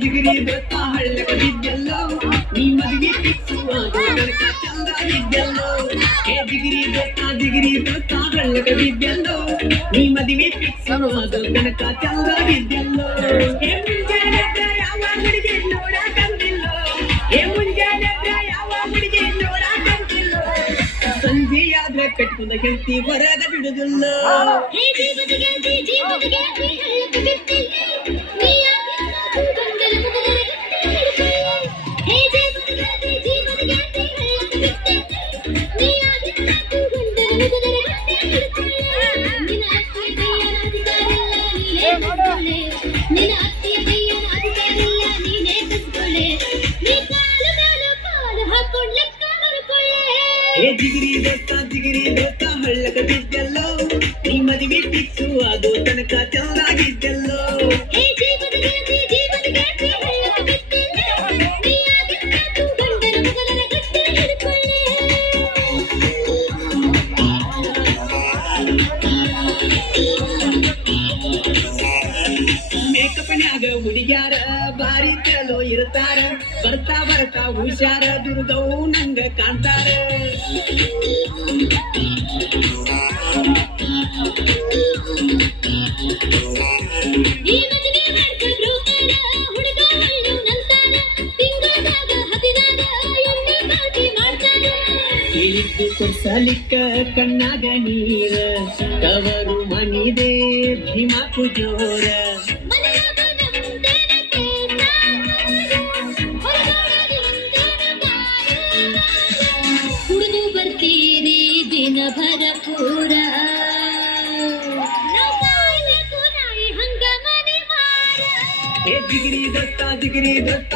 ಜಿಗಿರಿ ದತ್ತ ಹಳ್ಳಕ ಬಿದ್ದೆಲ್ಲೋ ನೀ ಮದುವೆ ಪಿಕ್ಸುವಾಗ ಕನಕ ಚಂದ ಬಿದ್ದೆಲ್ಲೋ ಜಿಗಿರಿ ದತ್ತ ಹಳ್ಳಕ ಬಿದ್ದೆಲ್ಲೋ ನೀ ಮದುವೆ ಪಿಕ್ಸುವಾಗ ಕನಕ ಚಂದ ಬಿದ್ದೆಲ್ಲೋ ಮುಂಜಾನೆ ಯಾವ ಹುಡುಗಿ ನೋಡಕಂದಿಲ್ಲೋ ಮುಂಜಾನೆ ಯಾವ ಹುಡುಗಿ ನೋಡಕಂದಿಲ್ಲೋ ಸಂಜೆಯಾದ್ರೆ ಕಟ್ಕೊಂಡ ಗೆಲ್ತಿ ಹೊರಗ ಬಿಡುದಿಲ್ಲ ಜಿಗಿರಿ ದೋಸ್ತ ಹಳ್ಳಕ ಬಿದ್ದೆಲ್ಲೋ ನೀ ಮದುವೆ ಪಿಕ್ಸು ಅದು ತನಕ ಚಂದಾಗಿದ್ದೆಲ್ಲೋ ಮೇಕಪ್ನ್ಯಾಗ ಹುಡುಗ್ಯಾರ ಬಾರಿ ಚಲೋ ಇರ್ತಾರ ಬರ್ತಾ ಹುಷಾರ ದುರ್ಗವು ನಂಗ ಕಾಣ್ತಾರ ಕೊಡ್ಸಲಿಕ್ಕ ಕಣ್ಣಾಗ ನೀರ ತವರು ಮನಿದೆ ಧಿಮಾಕು ಜೋರ ಕುಡಿದು ಬರ್ತೀರಿ ದಿನ ಭರಪೂರ ಜಿಗಿರಿ ದತ್ತ